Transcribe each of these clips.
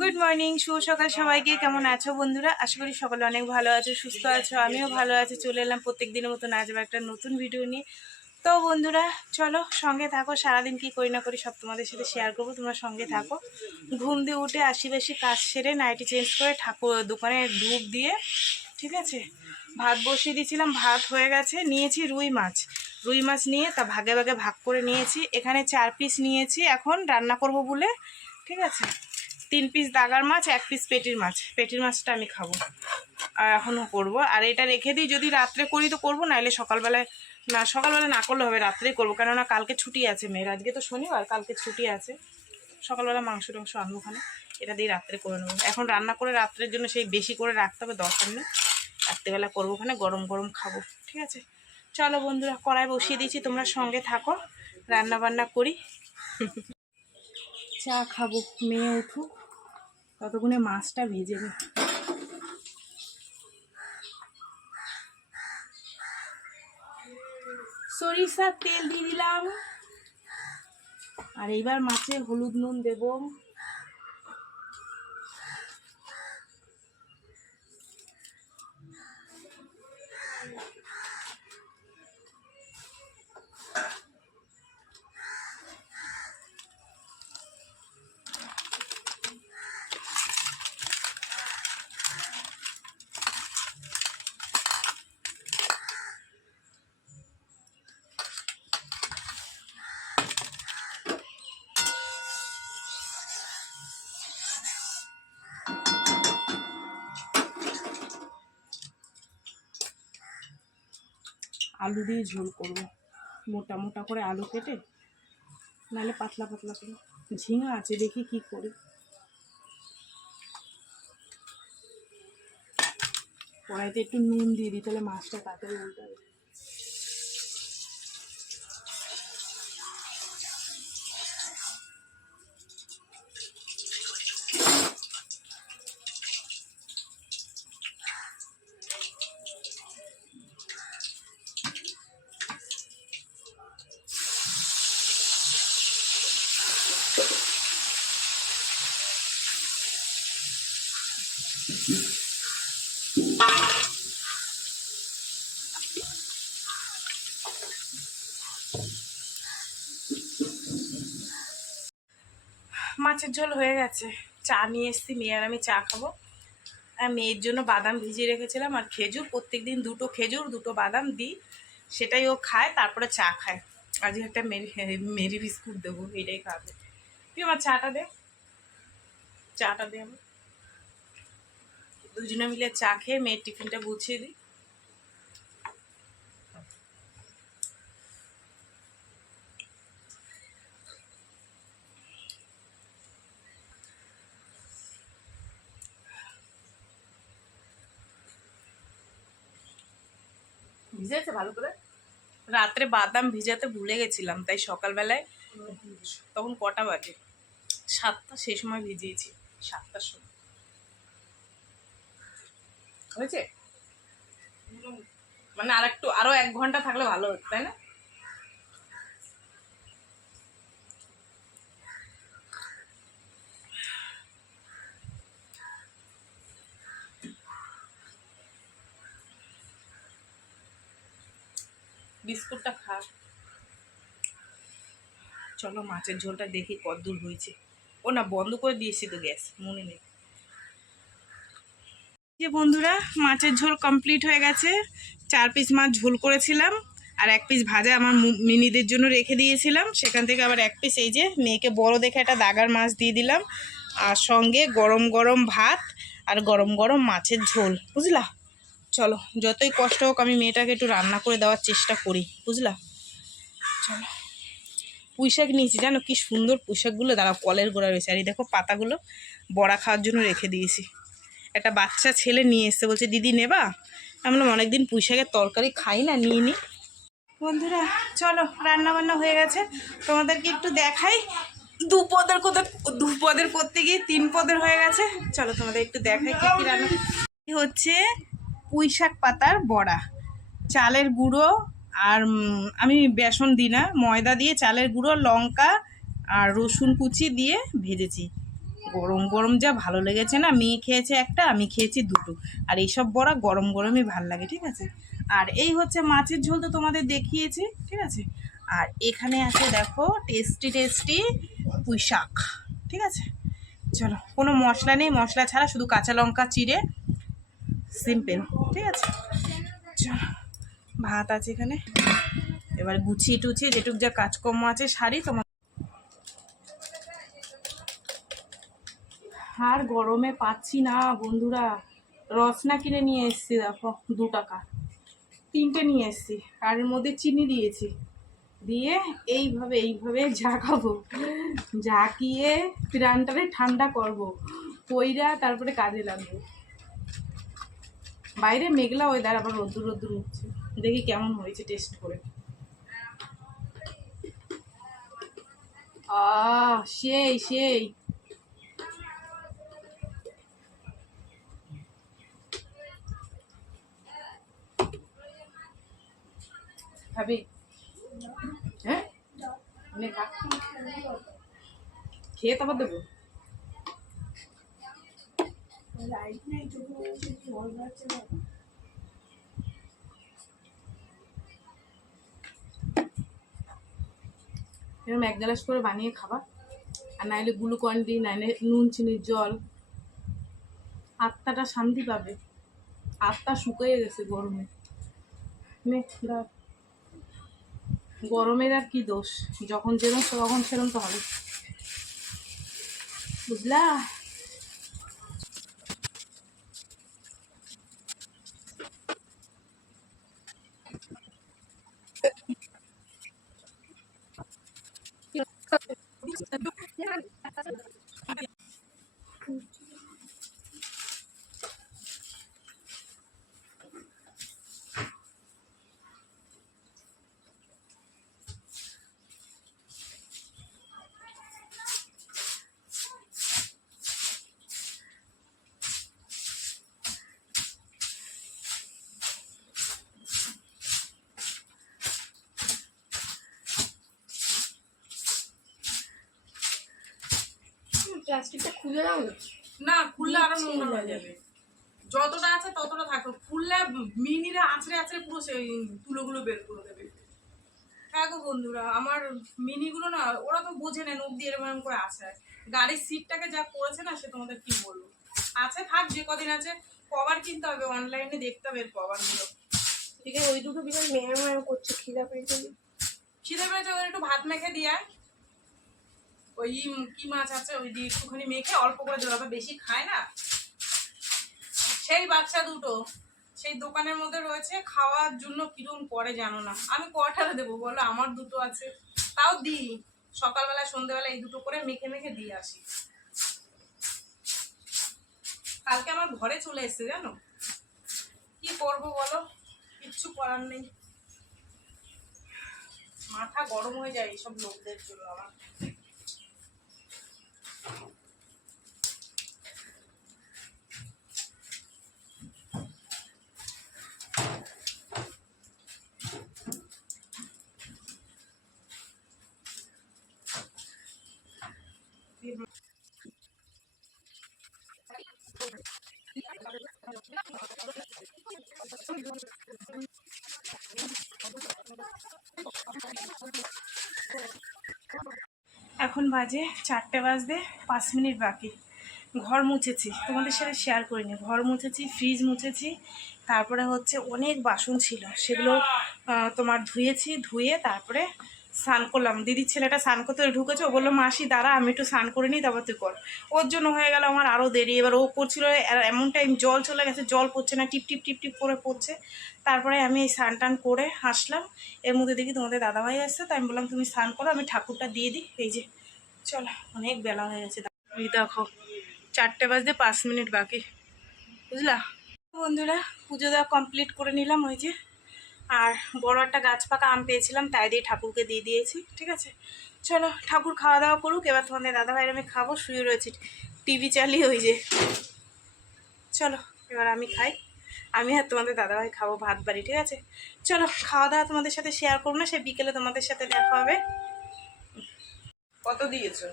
Good morning, শুভ সকাল সবাইকে। কেমন আছো বন্ধুরা? আশা করি সকলে অনেক ভালো আছো, সুস্থ আছো। আমিও ভালো আছি। চলে এলাম প্রত্যেক দিনের মতো আজ আবার একটা নতুন ভিডিও নিয়ে। তো বন্ধুরা চলো সঙ্গে থাকো, সারাদিন কি করি না করি সব তোমাদের সাথে শেয়ার করবো, তোমরা সঙ্গে থাকো। ঘুম দিয়ে উঠে আশি বেশি কাজ সেরে নাইটি চেঞ্জ করে ঠাকুর দোকানে ধূপ দিয়ে, ঠিক আছে, ভাত বসিয়ে দিয়েছিলাম। ভাত হয়ে গেছে। নিয়েছি রুই মাছ নিয়ে তা ভাগে ভাগে ভাগ করে নিয়েছি। এখানে 4 পিস নিয়েছি এখন রান্না করব বলে, ঠিক আছে। 3 পিস দাগার মাছ, 1 পিস পেটির মাছটা আমি খাবো আর এখনও করবো। আর এটা রেখে দিই, যদি রাত্রে করি তো করবো, নাহলে সকালবেলা না করলে হবে, রাত্রেই করবো। কেননা কালকে ছুটি আছে মেয়ের, আজকে তো শনিবার, কালকে ছুটি আছে। সকালবেলা মাংস টাংস আনবো ওখানে, এটা দিয়ে রাত্রে করে নেবো। এখন রান্না করে রাত্রের জন্য সেই বেশি করে রাখতে হবে, দরকার নেই। রাত্রেবেলা করবো, ওখানে গরম গরম খাবো, ঠিক আছে। চলো বন্ধুরা, কড়াই বসিয়ে দিয়েছি, তোমরা সঙ্গে থাকো, রান্না বান্না করি। চা খাবো, মেয়ে উঠুক, ততক্ষণে মাছটা ভেজে নেব। সরিষার তেল দিয়ে দিলাম, আর এইবার মাছে হলুদ নুন দেব। আলু দিয়ে ঝোল করব, মোটা মোটা করে আলু কেটে, নাহলে পাতলা পাতলা করে। ঝিঙা আছে, দেখি কি করি। কড়াইতে একটু নুন দিয়ে দিই, তাহলে মাছটা তাড়াতাড়ি উল্টাবে। মাছের ঝোল হয়ে গেছে। চা নিয়ে এসেছি, মেয়ে আর আমি চা খাবো। আর মেয়ের জন্য বাদাম ভিজিয়ে রেখেছিলাম, আর খেজুর, প্রত্যেকদিন 2টো খেজুর 2টো বাদাম দিই, সেটাই ও খায়, তারপরে চা খায়। আজকে একটা মেরি বিস্কুট দেবো, এটাই খাবে। তুই আমার চাটা দে আমার। দুজনে মিলে চা খেয়ে মেয়ের টিফিনটা গুছিয়ে দিই। ভিজেছে ভালো করে। রাত্রে বাদাম ভিজাতে ভুলে গেছিলাম, তাই সকালবেলায়, তখন কটা বাজে, 7টা, সেই সময় ভিজিয়েছি, 7টার সময় হয়েছে। মানে আরো 1 ঘন্টা থাকলে ভালো হতো, তাই না? বিস্কুটটা খা। চলো মাছের ঝোলটা দেখি কতদূর হয়েছে। ও না, বন্ধ করে দিয়েছি তো গ্যাস, মনে নেই। যে বন্ধুরা, মাছের ঝোল কমপ্লিট হয়ে গেছে। 4 পিস মাছ ঝোল করেছিলাম, আর 1 পিস ভাজা আমার মিনিদের জন্য রেখে দিয়েছিলাম। সেখান থেকে আবার 1 পিস, এই যে মেয়েকে বড় দেখে একটা দাগার মাছ দিয়ে দিলাম, আর সঙ্গে গরম গরম ভাত আর গরম গরম মাছের ঝোল, বুঝলা। চলো, যতই কষ্ট হোক আমি মেয়েটাকে একটু রান্না করে দেওয়ার চেষ্টা করি, বুঝলা। চলো, পুঁইশাক নিয়েছি, জানো কি সুন্দর পুঁইশাকগুলো, দাঁড়া, কলের গোড়া রয়েছে। আর এই দেখো পাতাগুলো বড়া খাওয়ার জন্য রেখে দিয়েছি। একটা বাচ্চা ছেলে নিয়ে এসছে, বলছে দিদি নেবা। আমি বললাম অনেকদিন পুঁইশাকের তরকারি খাই না, নিয়ে নি। বন্ধুরা চলো, রান্না বান্না হয়ে গেছে, তোমাদেরকে একটু দেখাই। 2 পদের করতে গিয়ে 3 পদের হয়ে গেছে। চলো তোমাদের একটু দেখাই কি কি রান্না হচ্ছে। পুঁইশাক পাতার বড়া, চালের গুঁড়ো, আর আমি বেসন দিই না, ময়দা দিয়ে চালের গুঁড়ো, লঙ্কা আর রসুন কুচি দিয়ে ভেজেছি। গরম গরম যা ভালো লেগেছে না, মেয়ে খেয়েছে একটা, আমি খেয়েছি দুটো। আর এইসব বড়া গরম গরমই ভাল লাগে, ঠিক আছে। আর এই হচ্ছে মাছের ঝোল, তো তোমাদের দেখিয়েছি, ঠিক আছে। আর এখানে আছে দেখো টেস্টি টেস্টি পুঁই শাক, ঠিক আছে। চলো, কোনো মশলা নেই, মশলা ছাড়া শুধু কাঁচা লঙ্কা চিড়ে, সিম্পল, ঠিক আছে। চলো, ভাত আছে এখানে, এবার গুছিয়ে টুছিয়ে যেটুক যা কাজকর্ম আছে সারি তোমার। আর গরমে পাচ্ছি না বন্ধুরা, রসনা কিনে নিয়ে এসছি, দেখো 2 টাকা 3টে নিয়ে এসছি। আর এর মধ্যে চিনি দিয়েছি, দিয়ে এইভাবে এইভাবে ঝাঁকাবো, ঝাঁকিয়ে প্রাণটারে ঠান্ডা করবো, কইরা তারপরে কাজে লাগবো। বাইরে মেঘলা ওয়েদার, আবার রোদ্দুর রোদ্দুর উঠছে, দেখি কেমন হয়েছে টেস্ট করে। সেই সেই খাবি? হ্যাঁ, খেয়ে তারপর দেবো। এরকম 1 গ্লাস করে বানিয়ে খাবা, আর নাইলে গ্লুকন ডি, নাইলে নুন চিনির জল, আত্মাটা শান্তি পাবে। আত্মা শুকিয়ে গেছে গরমে। গরমের আর কি দোষ, যখন যেরম তখন সেরম তো হবে, বুঝলা। প্লাস্টিকটা খুলে দাও না, খুললে আরো নোংরা হয়ে যাবে। যতটা আছে ততটা থাকবে, খুললে মিনিরা আছড়ে আছড়ে পুরো সেই তুলোগুলো বের করে দেবে। হ্যাঁ গো বন্ধুরা, আমার মিনিগুলো না, ওরা তো বোঝে না, নখ দিয়ে এরকম করে আসে। গাড়ির সিটটাকে যা করেছে না, সে তোমাদের কি বলবো। আছে থাক, যে কদিন আছে। কভার কিনতে হবে, অনলাইনে দেখতে হবে এর কভারগুলো। ঠিক আছে, ওই দুটো বিকেল মেয়ের মায়ের করছে, খিদা পেয়েছে। খিদে পেয়েছে, ওদের একটু ভাত মেখে দিয়ে ওই কি মাছ আছে ওই দিয়ে একটুখানি মেখে অল্প করে দেবো, আবার বেশি খায় না। সেই বাচ্চা দুটো সেই দোকানের মধ্যে রয়েছে, খাওয়ার জন্য কিরম করে জানো না। আমি কটারে দেবো বলো, আমার দুটো আছে, তাও দিই। সকালবেলা সন্ধ্যেবেলা এই দুটো করে মেখে মেখে দিয়ে আসি। কালকে আমার ঘরে চলে এসছে জানো, কি করবো বলো, কিচ্ছু করার নেই। মাথা গরম হয়ে যায় এইসব লোকদের জন্য আমার। এখন বাজে 4টে বাজতে 5 মিনিট বাকি। ঘর মুছেছি, তোমাদের সাথে শেয়ার করিনি। ঘর মুছেছি, ফ্রিজ মুছেছি, তারপরে হচ্ছে অনেক বাসন ছিল, সেগুলো তোমার ধুয়েছি। ধুয়ে তারপরে স্নান করলাম। দিদির ছেলেটা স্নান করতে ঢুকেছে, ও বললো মাসি দাঁড়া আমি একটু স্নান করে নিই, তারপর তুই কর। ওর জন্য হয়ে গেল আমার আরও দেরি। এবার ও করছিল, এমন টাইম জল চলে গেছে, জল পড়ছে না, টিপ টিপ টিপ টিপ করে পড়ছে। তারপরে আমি এই স্নান টান করে আসলাম। এর মধ্যে দেখি তোমাদের দাদাভাই আসছে, তাই আমি বললাম তুমি স্নান করো, আমি ঠাকুরটা দিয়ে দিই। এই যে চলো, অনেক বেলা হয়ে গেছে। এই দেখো 4টে বাজতে 5 মিনিট বাকি, বুঝলা বন্ধুরা। পুজো দেওয়া কমপ্লিট করে নিলাম, ওই যে। আর বড় একটা গাছ পাকা আম পেয়েছিলাম, তাই দিয়ে ঠাকুরকে দিয়ে দিয়েছি, ঠিক আছে। চলো, ঠাকুর খাওয়া দাওয়া করুক, এবার তোমাদের দাদাভাইয়ের আমি খাবো, শুয়ে রয়েছি টিভি চালিয়ে, ওই যে। চলো এবার আমি খাই, আমি আর তোমাদের দাদাভাই খাবো ভাত বাড়ি, ঠিক আছে। চলো, খাওয়া দাওয়া তোমাদের সাথে শেয়ার করবো না, সে বিকেলে তোমাদের সাথে দেখা হবে। কত দিয়েছো?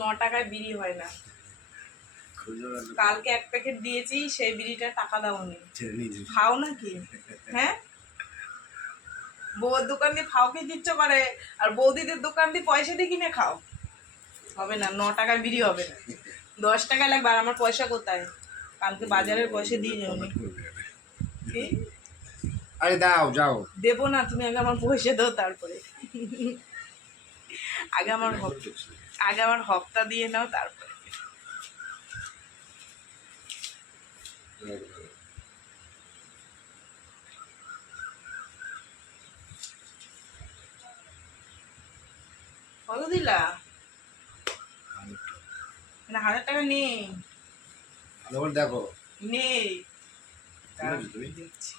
9 টাকায় বিড়ি হয় না। কালকে 1 প্যাকেট দিয়েছি, সেই বিড়িটা টাকা দাওনি। খাও নাকি? হ্যাঁ, বউয়ের দোকান দিয়ে ফাউকে দিচ্ছ করে, আর বৌদিদের দোকান দিয়ে পয়সা দিয়ে কিনে খাও। হবে না, 9 টাকায় বিড়ি হবে না। 10 টাকা লাগবে। আর আমার পয়সা কোথায়? কালকে বাজারের পয়সা দিয়ে যাও। কি? আরে দাও, যাও। দেবো না, তুমি আগে আমার পয়সা দাও, তারপরে আগে আমার হপ্তা দিয়ে নাও, তারপরে। কত দিলা? না, 1000 টাকা নেই। দেখো নেই। তুমি দেখছি।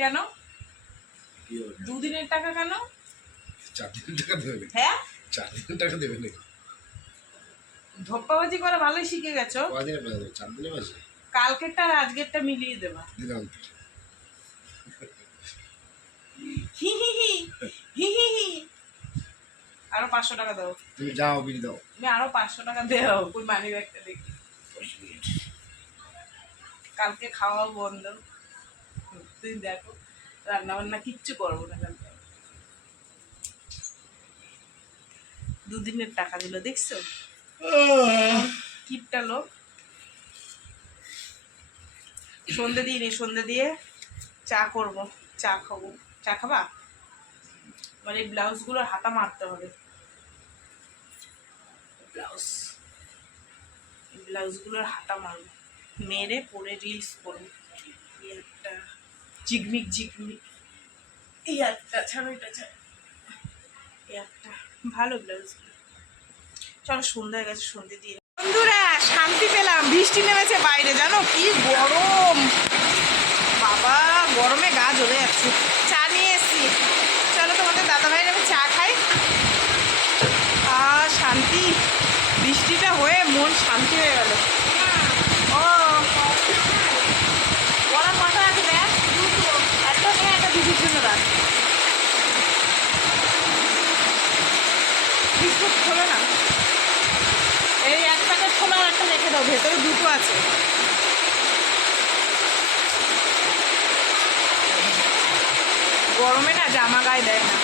কেন? 2 দিনের টাকা কেন? 4 দিনের টাকা দেবে? হ্যাঁ, 4 দিনের টাকা দেবে নাকি? ধপ্পাবাজি করা ভালোই শিখে গেছো। 4 দিনের মাসে কালকেরটা আর আজকেরটা মিলিয়ে দেবা। দিলাম। হি হি হি হি হি হি। আরো 500 টাকা দাও। তুমি যাও, বিল দাও। তুমি আরো 500 টাকা দাও। কই মানি ব্যাগটা দেখি। কালকে খাওয়া বন্ধ। তুই দেখো, রান্না বান্না কিচ্ছু করবো না কালকে। 2 দিনের টাকা দিল, দেখছো? কিপটা লোক। সন্ধে দিইনি, সন্ধে দিয়ে চা করবো, চা খাবো। চা খাবা? মানে এই ব্লাউজগুলোর হাতা মারতে হবে। ব্লাউজগুলোর হাতা মারবো, মেরে পরে রিলস করবো। এই একটা ঝিকমিক ঝিকমিক, এই একটা ছাড়ো, এটা ছাড়ো, এই একটা ভালো ব্লাউজ। চলো, সন্ধ্যা হয়ে গেছে, সন্ধে দিয়ে। বন্ধুরা, শান্তি পেলাম। বৃষ্টি নেমেছে বাইরে, জানো কি গরম। বাবা, গরমে গা জ্বলে যাচ্ছে। চা নিয়ে এসছি, চলো তোমাদের দাদা ভাইয়ের আমি চা খাই। শান্তি, বৃষ্টিটা হয়ে মন শান্তি হয়ে গেল। ও, বড় কথা আছে, দেখ একটা নিয়ে একটা দিদির জন্য রাখ। বিস্কুট খোলো না, এই 1 প্যাকেট খোলো, আর একটা রেখে দাও, ভেতরে 2টো আছে। গরমে না জামা গায়ে দেয় না,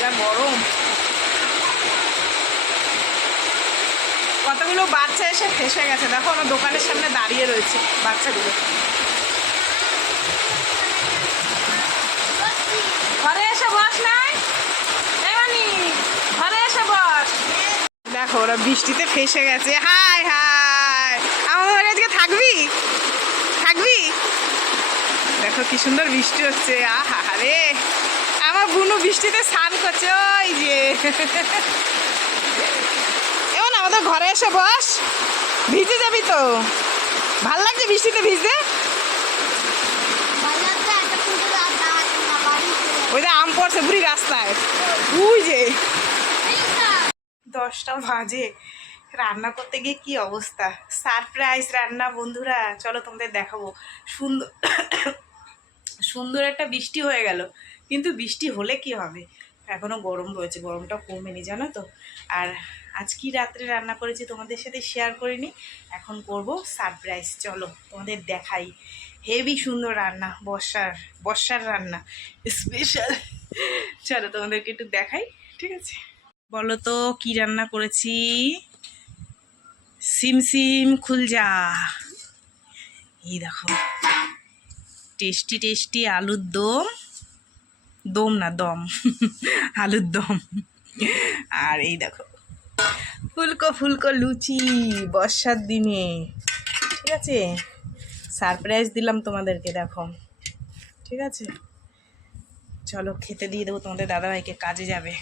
যা গরম। কতগুলো বাচ্চা এসে ফেসে গেছে, দেখো আমার দোকানের সামনে দাঁড়িয়ে রয়েছে বাচ্চাগুলো। ঘরে এসে বস নাই, ঘরে এসে বস। দেখো, ওরা বৃষ্টিতে ফেসে গেছে। হাই হাই, আমাদের বাড়ি আজকে থাকবি? থাকবি? দেখো কি সুন্দর বৃষ্টি হচ্ছে। আহা রে, আমার বুনু বৃষ্টিতে স্নান করছে। ওই যে এমন আমাদের ঘরে এসে বস, ভিজে যাবি তো। ভাল লাগছে বৃষ্টিতে ভিজতে? ওই যে আম পড়ছে বুড়ি রাস্তায়, ওই যে 10টা বাজে। রান্না করতে গিয়ে কি অবস্থা, সারপ্রাইজ রান্না বন্ধুরা। চলো তোমাদের দেখাবো। সুন্দর সুন্দর একটা বৃষ্টি হয়ে গেল, কিন্তু বৃষ্টি হলে কি হবে, এখনও গরম রয়েছে, গরমটা কমেনি, জানো তো। আর আজ কি রাত্রে রান্না করেছি তোমাদের সাথে শেয়ার করিনি, এখন করব সারপ্রাইজ। চলো তোমাদের দেখাই। হেভি সুন্দর রান্না, বর্ষার রান্না স্পেশাল। চলো তোমাদেরকে একটু দেখাই, ঠিক আছে? বলো তো কি রান্না করেছি। সিম খুলজা, এই দেখো, টেস্টি টেস্টি আলুর দম, দম না দম, আলুর দম। আর এই দেখো ফুলকো ফুলকো লুচি, বর্ষার দিনে, ঠিক আছে? সারপ্রাইজ দিলাম তোমাদেরকে, দেখো, ঠিক আছে? চলো খেতে দিয়ে দেবো তোমাদের দাদাভাইকে, কাজে যাবে।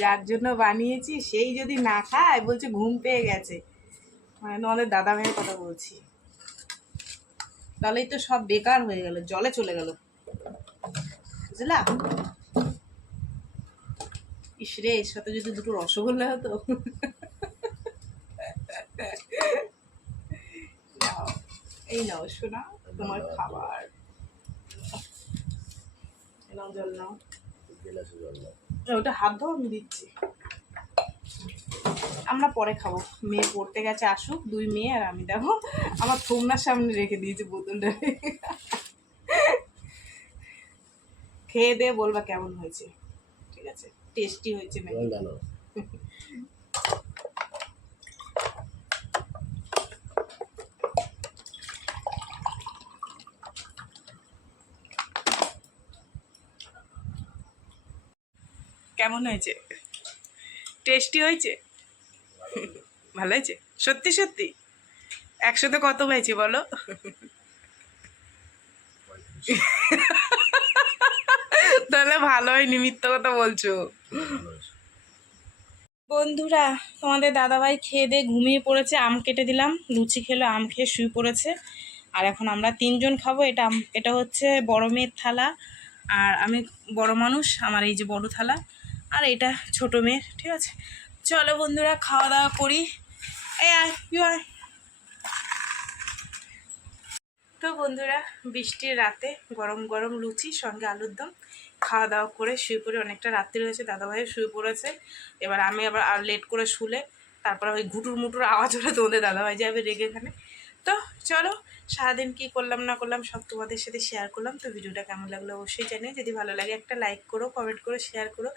যার জন্য বানিয়েছি সেই যদি না খায়, বলছে ঘুম পেয়ে গেছে। মানে তোমাদের দাদাভাইয়ের কথা বলছি। তাহলেই তো সব বেকার হয়ে গেল, জলে চলে গেল, বুঝলা? ইস রে, এর সাথে যদি দুটো রসগোল্লা হতো। নাও, এই নাও শোনা তোমার খাবার। এই নাও জল নাও। গেলাসে জল দাও। ওটা হাত ধোও, আমি দিচ্ছি। আমরা পরে খাবো, মেয়ে পড়তে গেছে, আসুক 2 মেয়ে আর আমি। দেখো আমার থোমনার সামনে রেখে দিয়েছি বোতলটা। খেয়ে দিয়ে বলবা কেমন হয়েছে, ঠিক আছে? টেস্টি হয়েছে ম্যাগি। জল দাও। কেমন হয়েছে? টেস্টি হয়েছে? ভালো হয়েছে? সত্যি সত্যি 100তে কত হয়েছে বলো? তাহলে ভালো হয়নি, মিথ্যা কথা বলছো। বন্ধুরা, তোমাদের দাদাভাই খেয়ে দিয়ে ঘুমিয়ে পড়েছে। আম কেটে দিলাম, লুচি খেলো, আম খেয়ে শুয়ে পড়েছে। আর এখন আমরা 3 জন খাবো। এটা হচ্ছে বড় মেয়ের থালা, আর আমি বড় মানুষ, আমার এই যে বড় থালা, আর এটা ছোট মেয়ের, ঠিক আছে? চলো বন্ধুরা, খাওয়া দাওয়া করি। এই আয়, কি হয়? তো বন্ধুরা, বৃষ্টির রাতে গরম গরম লুচি সঙ্গে আলুর দম খাওয়া দাওয়া করে শুয়ে পড়ে। অনেকটা রাত্রি হয়েছে, দাদাভাইও শুয়ে পড়েছে। এবার আমি আবার আর লেট করে শুলে তারপর ওই ঘুটুর মুটুর আওয়াজ হলে তোমাদের দাদাভাই যাবে রেগে এখানে। তো চলো, সারাদিন কী করলাম না করলাম সব তোমাদের সাথে শেয়ার করলাম। তো ভিডিওটা কেমন লাগলো অবশ্যই জানিও। যদি ভালো লাগে একটা লাইক করো, কমেন্ট করো, শেয়ার করো,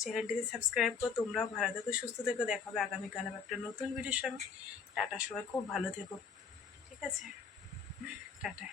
চ্যানেলটিতে সাবস্ক্রাইব করো। তোমরাও ভালো থেকো, সুস্থ থেকো। দেখা হবে আগামীকাল একটা নতুন ভিডিওর সঙ্গে। টাটা, সবাই খুব ভালো থেকো, ঠিক আছে? টাটা।